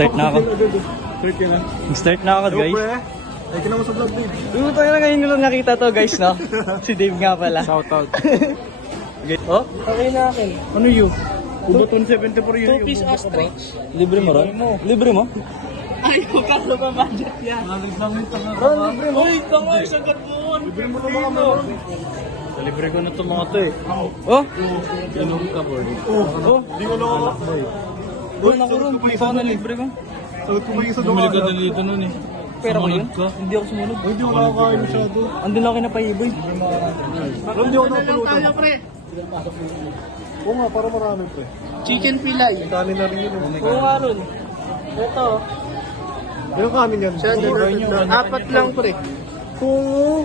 Start na ako. Start ka na. Start na ako, guys. Ay, ka naman sa vlog, Dave. Yung tayo na ngayon nyo lang nakita to, guys, no? Si Dave nga pala. Shout out. Oh? Okay na akin. Ano yun? Ubaton 74 yun. 2-piece ostrich. Libre mo ron? Libre mo? Ay, kukalo pa budget yan. Ron, libre mo? Uy, tama, isang gatuan. Libre mo na mga meron. Libre ko na itong mga to eh. Oh? Ganun ka, boy. Oh? Hindi ko lang ako. Boy, naku ron. Ikaw na libre ko. Sagot ko pa isa doon. Bumili ka dito nun eh. Pera ko yun? Hindi ako sumunod. Hindi ako nakakain masyado. Andun lang ako kinapaiboy. Ron, hindi ako nakapulutan. Oo nga, para marami pre. Chicken fillet. Kanin na rin yun. Oo nga ron. Ito. Ilang kanin yan? Apat lang pre. Oo.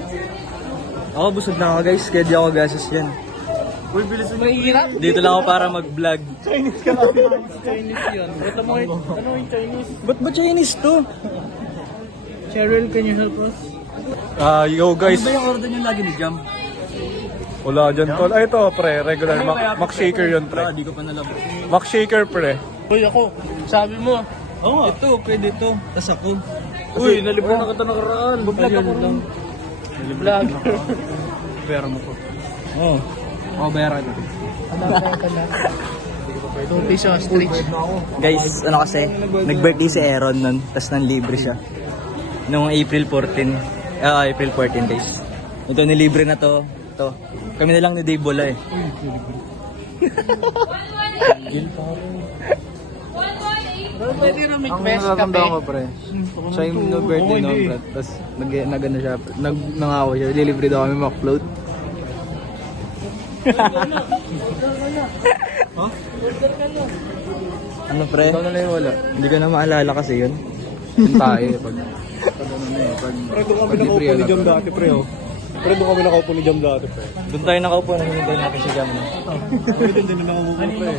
Ako busog na ako guys, kaya di ako gasos yan. Uy, bilis mo. Mahirap. Dito lang ako para mag-vlog. Chinese ka lang. Chinese yun. Ito mo ano yung Chinese? Ba't ba Chinese to? Cheryl, can you help us? Yo guys. Ano ba yung order niyo lagi ni Jam? Wala dyan tol. Ay, ito pre, regular. Mac shaker yun pre. Hindi ko pa nalabas. Mac shaker pre. Uy, ako. Sabi mo. Oo nga. Ito, pwede ito. Tas ako. Uy, nalibre na kita nakaraan. Bablog ako lang. Vlog. Pera mo ko. Oo. Oo, bayaran ko. Don't be so strict. Guys, ano kasi, nag-birthday si Aaron nun, tas nanlibre siya. Noong April 14. April 14 days. Ito, nilibre na to. Ito. Kami na lang ni Dave Bola eh. Ang nararamdaman ko pre, siya yung birthday no bro. Tapos nag-ano siya, nangako siya, lilibre daw kami mag-float. Ano pre? Ikaw na lang yung wala. Hindi ko na maalala kasi yun. Yung tayo pag ano na eh, pag pre, doon kami nakaupo ni Jam dati pre oh. Pre, doon kami nakaupo ni Jam dati pre. Doon tayo nakaupo na hinintay natin si Jam. Kami din na nakaupo pre.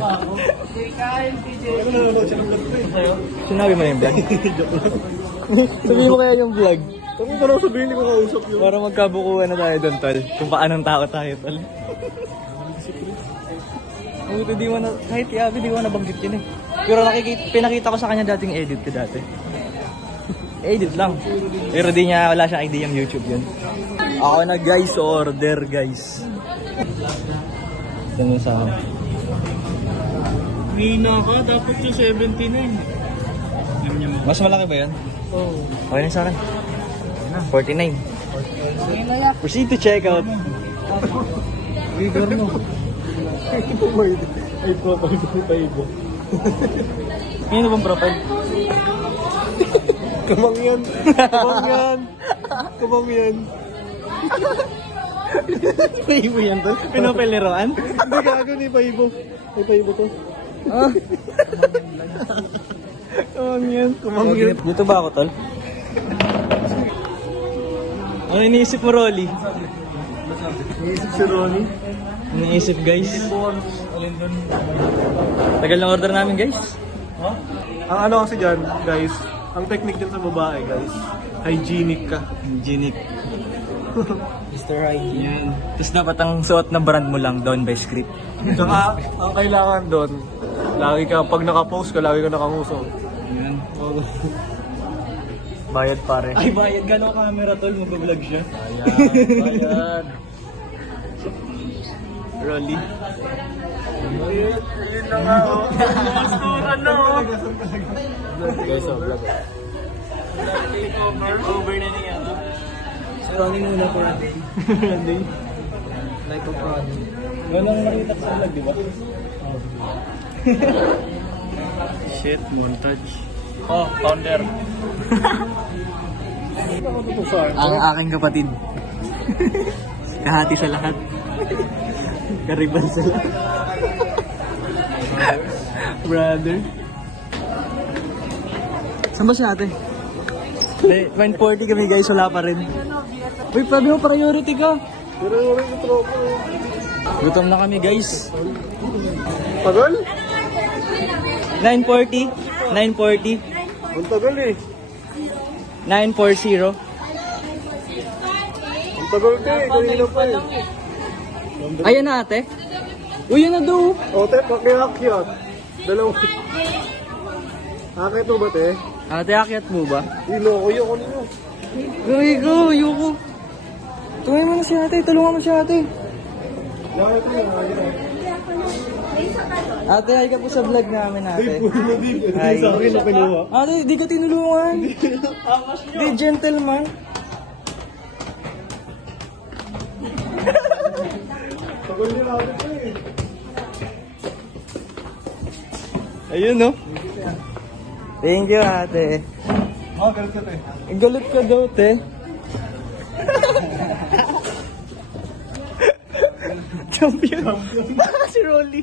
Ano nanonood siya ng vlog pre? Sinabi mo na yung vlog? Sabihin mo kaya yung vlog. Kung pa lang sabihin, hindi ko kausap yun. Para magkabukuhan na tayo doon, tol. Kung paanong tao tayo, tol. Buti di mo na, kahit yabi, di ko nabanggit yun eh. Pero pinakita ko sa kanya dating edit ko dati. Edit lang. Pero di niya, wala siyang idea yung YouTube yun. Ako na guys, order guys. Yan yung sa akin. Mina ka, dapat yung 79. Mas malaki ba yan? Oo. Okay na sa akin. 49. Proceed to check out. Rigor no. Ay, profile ko tayo po. Ano bang profile? Kamang yan. Kamang yan. Kamang yan. Paibo yan to? Pinapaliroan? Hindi gago ni Paibo. Ay, Paibo to. Ah. Kamang yan. Kamang yan. Dito ba ako, tol? Ano iniisip mo, Rolly? Iisip si Ronnie. Iniisip, guys. Tagal ng order namin, guys. Ang ano kasi dyan, guys, ang technique dyan sa babae, guys, hygienic ka. Hygienic. Mr. Hygiene. Tapos dapat ang suot na brand mo lang, Down by Script. Saka, ang kailangan doon, lagi ka, pag nakapost ka, lagi ka nakanguso. Yan. Bayad pare. Ay, bayad. Gano'ng camera, tol? Mag-vlog siya. Bayad. Rolly. Yun na nga, oh. Maskuran na, oh. Guys, oh, vlog. Over na niya. So, Ronnie muna po natin. Hindi. Like a fraud. Walang nakita sa vlog, di ba? Shit, montage. Oh, founder. Ang aking kapatid. Kahati sa lahat. Karibal sa lahat. Brother. Saan ba siya ate? 2040 kami guys, wala pa rin. Uy, sabi mo priority ka. Pero yung rin yung tropa. Gutom na kami guys. Tagal? 940. 940. Ang tagal eh. 940. Ang tagal ka eh. Kanina pa eh. Ayan na ate. Uy, yun na daw. O, te, pakiakyat. Dalawang. Akit mo ba, te? Ate, akyat mo ba? Iloko yun, ano? Go, ayoko. Tungay mo na si ate, tulungan mo si ate. Bakit mo yun? Ate, hi ka po sa vlog namin, ate. Ay, sa akin na kinuha. Ate, di ka tinulungan. Di gentleman. Sagal niya natin ito eh. Ayun, no? Thank you, ate. Galit ka, te. Galit ka daw, te. Champion. Si Rolly.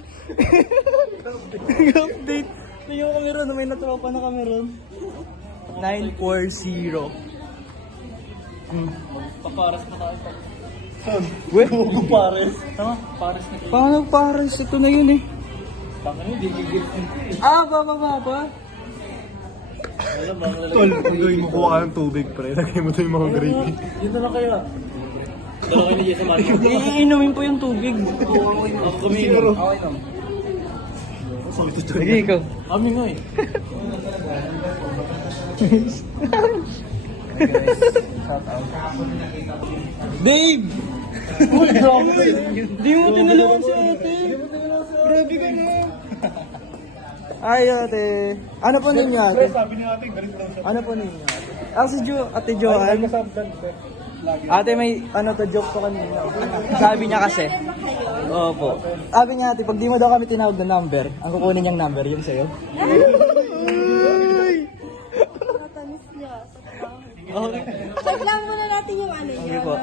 Update. Tingnan kami ron. May natropa na kami ron. 940. Paparas na tayo. Weh? Pares. Tama, pares na. Paano pares? Ito na yun eh. Baka nyo, di gigil. Baba. Alam ba, Tol, kung gawin mo, kuha ka ng tubig, pre. Lagay mo ito yung mga gravy. Yun na lang kayo. Dalawa kayo ni Jesse Mario. Iinumin po yung tubig. Ako kami. Okay lang. Sige, ikaw. Kami nga eh. Dave! Uy, grabe! Di mo tinulungan si ate. Grabe ka na. Ay, ate. Ano po ninyo, ate? Sabi niya natin, galit lang siya. Ano po ninyo, ate? Si Ate Joanne. Kasabdan, te. Ate, may joke ko kanina. Sabi niya kasi. Opo. Sabi niya, ate, pag di mo daw kami tinawag na number, ang kukunin niyang number, yun sa'yo. Matamis niya. Okay. Check lang muna natin yung ano Okay niya. po.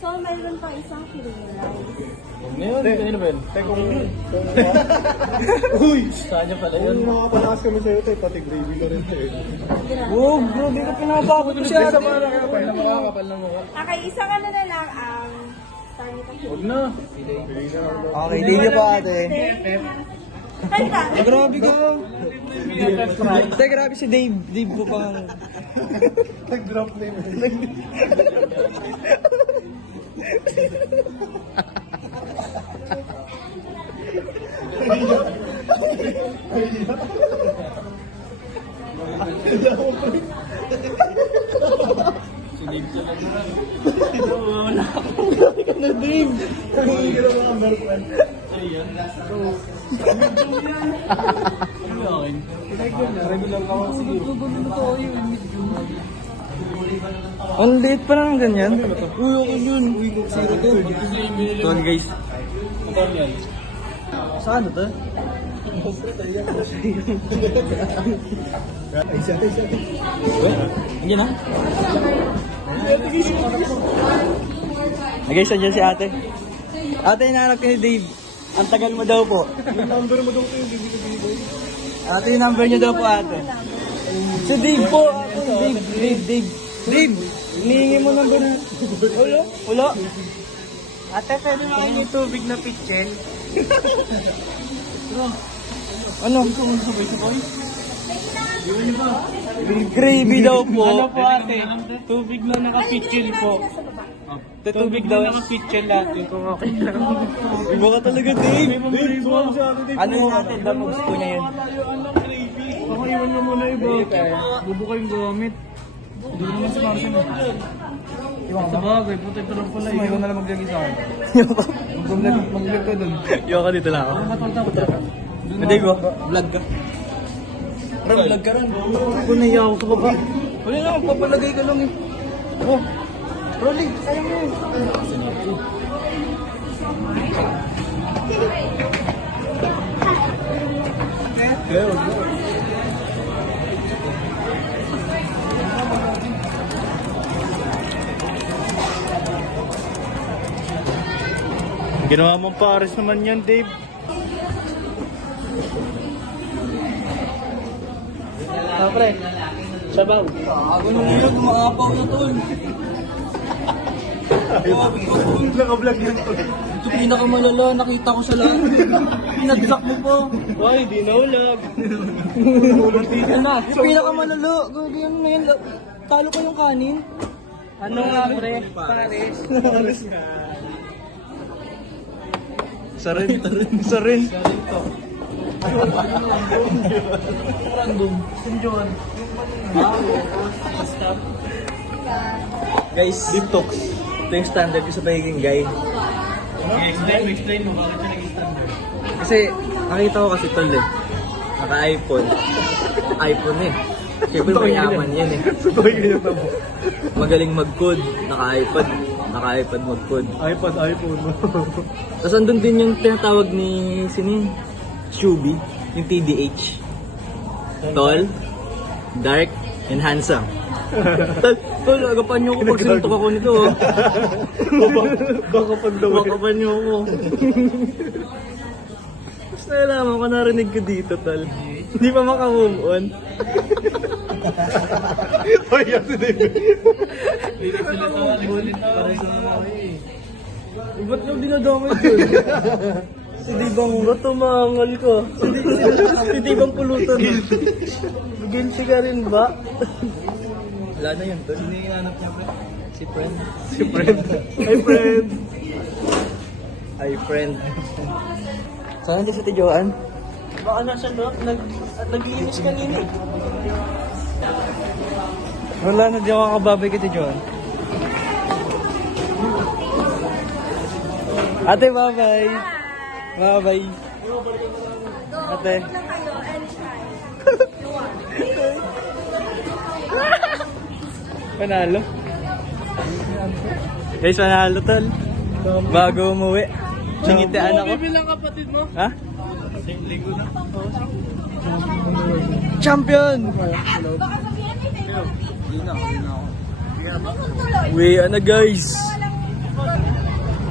So, mayroon pa isang realize. Ngayon, kanino ba yun? Te, kung... Uy! Saan niya pala yun? Kung makapalakas kami sa'yo, te, pati gravy ka rin, te. Oh, bro, di ka pinapakot ko si ate. Nakakapal ng mukha. Okay, isang ano na lang ang target ang Huwag na. Okay, thank you po, ate. Kanta! Grabe ka. Te, grabe si Dave. Dave po pang... Nag-drop name. Ang late pa lang ganyan. Uy, ako yun. Uy, zero to. Ito guys. Ito yan. Saan ito? Hindi na? Guys, nandiyan si ate. Ate, hinahanap ka ni Dave. Ang tagal mo daw po. Yung number mo daw, te, hindi ko binigay. Ate, yung number niyo daw po, ate. Si Dave po. Ate, Dave. Dave, hinihingi mo number na. Wala. Ate, pwede mo kayo yung tubig na pitchen? Ano? Gravy daw po. Ano po ate? Tubig na naka-pitchin po. Tubig daw naka-pitchin lahat. Yung kung okay lang. Iba ka talaga, Dave. Dave, suha mo si ate, Dave. Ano yung natin? Damogs po niya yun. Ako iwan mo muna iba. Bubuka yung gamit. Hindi naman si Martin. Sa bagay, puti ito lang pala. Ikaw na lang maglagay sa akin. Mag-vlog ka dun. Yung ka dito lang ako. Dave, vlog ka. Vlog ka rin. Ako naiya ako sa baba. Wala lang, papalagay ka lang eh. Oh, Rolly, sayang mo yun. Kaya, wag mo. Ginawa mong pares naman yan, Dave. Pre, sabaw. Ako nung yun, makapaw na tol. Naka-vlog yun, tol. Ito pinakamalala, nakita ko sa lahat. Pinagsak mo pa. Ay, di naulag. Yan na, yung pinakamalala. Gagi yan na yan. Talo ko yung kanin. Ano nga, pre? Pares. Isa rin. Random. Sinjon. Stop. Guys, deep talks. Ito yung standard ko sa pagiging guy. Explain mo bakit siya nag-standard. Kasi, nakita ko kasi tol eh. Naka-iPhone. iPhone eh. Siyempre mayaman yan eh. Tutoy ganyan na mo. Magaling mag-code. Naka-iPad. Naka-iPad mag-code. iPhone. Tapos andun din yung tinatawag ni sino Shuby. Yung TDH. Tall, dark, and handsome. Tol, agapan niyo ako pag sinuntok ako nito. Oh. Baka pag daw. Agapan niyo ako. Tapos nalaman ko, narinig ko dito, tol. Hindi pa makamove on. Ay, yan si David. Ba't yung dinadamay ko? Si Dibang ba't tumangal ko? Si Dibang pulutan. Ginsi ka rin ba? Wala na yun, tol. Hindi hinanap niya ba? Si friend. Si friend. Hi, friend. Hi, friend. Saan nandiyan si Tijoan? Baka nasa loob, nag-iinis kanina eh. Wala na, di ako kakababay kay Tijoan. Ate, bye-bye. Bye-bye. Ate. Lang kayo and try. Panalo. Guys, panalo tol. Bago umuwi. Singitian ako. Bilang kapatid mo? Ha? Champion! Uwi na guys.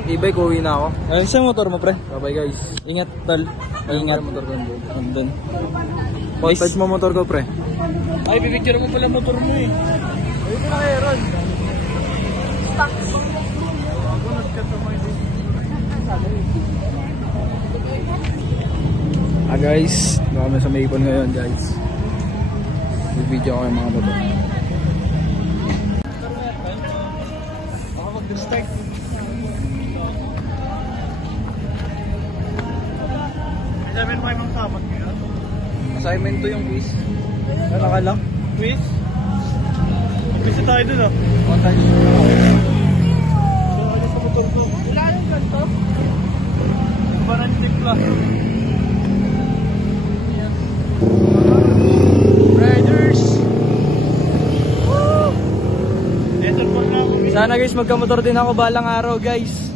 E-bike, uwi na ako. Ano sa motor mo pre? Bye-bye, guys. Ingat tol. Ingat. Motor ko nandun. Nandun. Boys. Touch mo motor ko, pre. Ay, pipicture mo pala motor mo eh. Ayun na kayo Ron. Guys, baka kami sa Maple ngayon, guys. Video ko yung mga baba. Ako mag-start. May 7.5 ang sabat ngayon. Assignment to yung quiz. Ano ka lang? Quiz? Mag-quiz tayo dun ah. Montage. Wala nang ganito? Parang tipla. Riders! Woo! Sana guys, magkamotor din ako balang araw guys.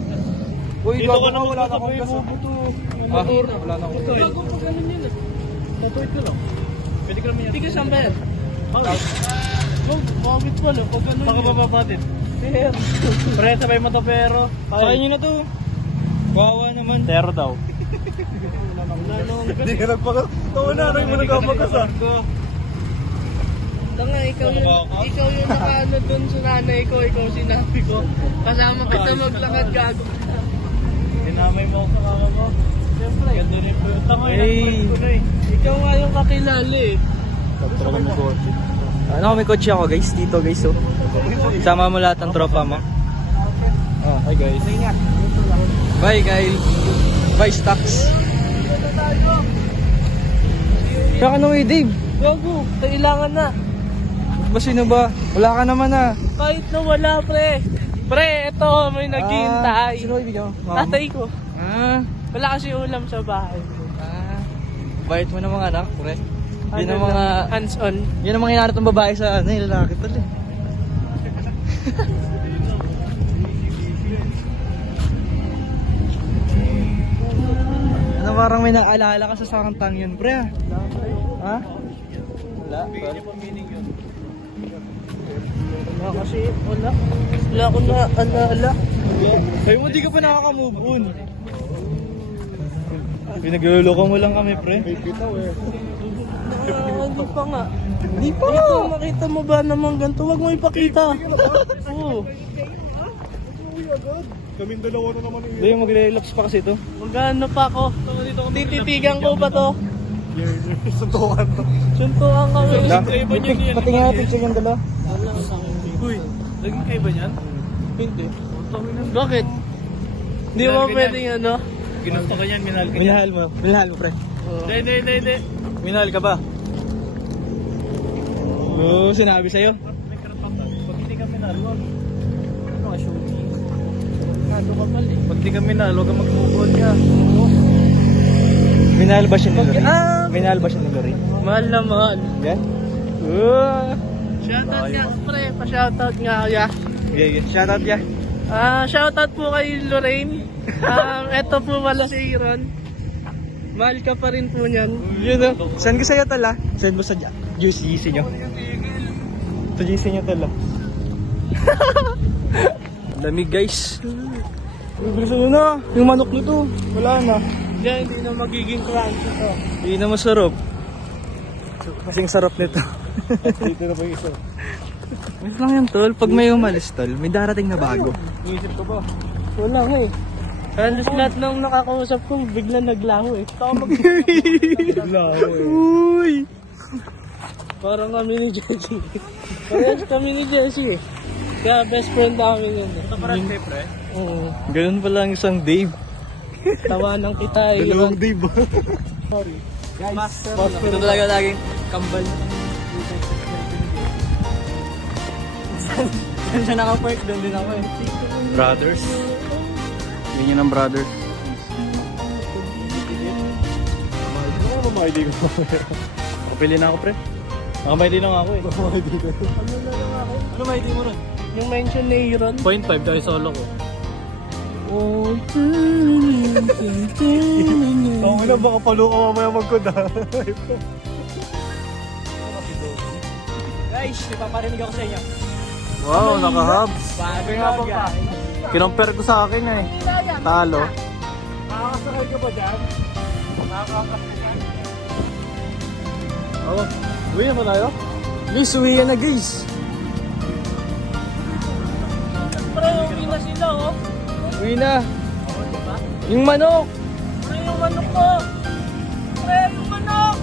Uy, Dito gago ka ka, naman wala na akong sabay gas. mo buto. Ah, wala na akong gas. Gago pa ganun yun eh. Tatuit ka lang. Pwede ka naman yan. Tigas saan ba yan? Bakit? Bakit pala? Pag ano baka bababatin. Pero. Pre, sabay mo to pero. Sa inyo na to. Wawa naman. Pero daw. Hindi ka nagpaka... Tawa na, ano yung nagkapakas ah. Tanga, ikaw yung nakaano dun sa nanay ko, ikaw sinabi ko. Kasama kita maglakad, gago. Dinamay mo ako sa kama mo. Siyempre, ganda rin po yung tanga. Hey. Ikaw nga yung kakilala eh. Talaga mo ko. Ano, may kotse ako guys, dito guys oh. Sama mo lahat ng tropa mo. Oh, hi guys. Bye guys. Bye stocks. Saka na uwi Dave. Gago, kailangan na. Ba sino ba? Wala ka naman ah. Kahit na wala, pre. Pre, eto, may naghihintay. Sino ibigyan mo? Mama? Tatay ko. Ah. Wala kasi ulam sa bahay. Ah. Bait mo ng mga anak, pre. Yun ang Ano mga... lang, hands-on. Yan ang mga hinahanap ng babae sa ano, yung lalaki tol eh. Ano parang may naalala ka sa Sarantang yun, pre ah? Ha? Wala? Wala kasi, wala. Wala ko na alala. Kaya mo di ka pa nakaka-move on. Pinagluloko mo lang kami, pre. Hindi pa nga. Hindi pa nga. Ito, makita mo ba naman ganito? Huwag mo ipakita. Oo. Kaming dalawa na naman yung... Hindi, mag-relapse pa kasi ito. Magano pa ako. Tititigan ko ba to? Suntukan to. Suntukan kami. Pati nga picture yung dala. Uy, naging kaiba niyan? Hindi. Bakit? Hindi mo pwedeng ano? Minahal mo, pre. Hindi. Minahal ka ba? Oo, sinabi sa'yo. Pag hindi kami nalo, ano ka shooting? Nalo ka pala eh. Pag di kami nalo, huwag ka mag-move ka. Minahal ba siya ni Lorraine? Minahal ba siya ni Lorraine? Mahal na mahal. Yan? Shoutout nga, pre. Pa-shoutout nga kaya. Okay. Shoutout ya. Shoutout po kay Lorraine. Eto po pala si Aaron. Mahal ka pa rin po niyan. Yun o. Send ko sa'yo tala. Send mo sa GC nyo. Sa GC nyo tala. Lamig guys. Bilisan nyo na. Yung manok nito. Wala na. Hindi na magiging crunchy to. Hindi na masarap. Kasing sarap nito. Dito na pa yung isa. Mas lang yan tol. Pag may umalis tol, may darating na bago. Iisip ko ba? Wala nga eh. Halos lahat nang nakakausap ko, bigla naglaho eh. Tama Uy! Parang kami ni Jessie. Parehas kami ni Jessie eh. Kaya best friend namin yun eh. Ito parang siyempre. Oo. Ganun pala ang isang Dave. Tawanan kita eh. Dalawang day ba? Master. Ito talaga laging kambal. Saan siya naka-park? Doon din ako eh. Brothers. Yan yun ang brothers. Ano ba ID ko? Kapili na ako pre. Nakamaydi lang ako eh. Ano may ID mo ron? Yung mention ni Aaron. 0.5 dahil solo ko. Ako na baka palo ka mamaya magkuda. Guys, ipaparinig ako sa inyo. Wow, naka-hubs. Bago nga po ka. Kinompare ko sa akin eh. Talo. Nakakasakay ka ba dyan? Nakakasakay ka. Oh, uwi na ba tayo? Guys, uwi na guys. Pre, uwi na sila oh. Uwi na. Yung manok. Pre, yung manok ko. Pre, yung manok.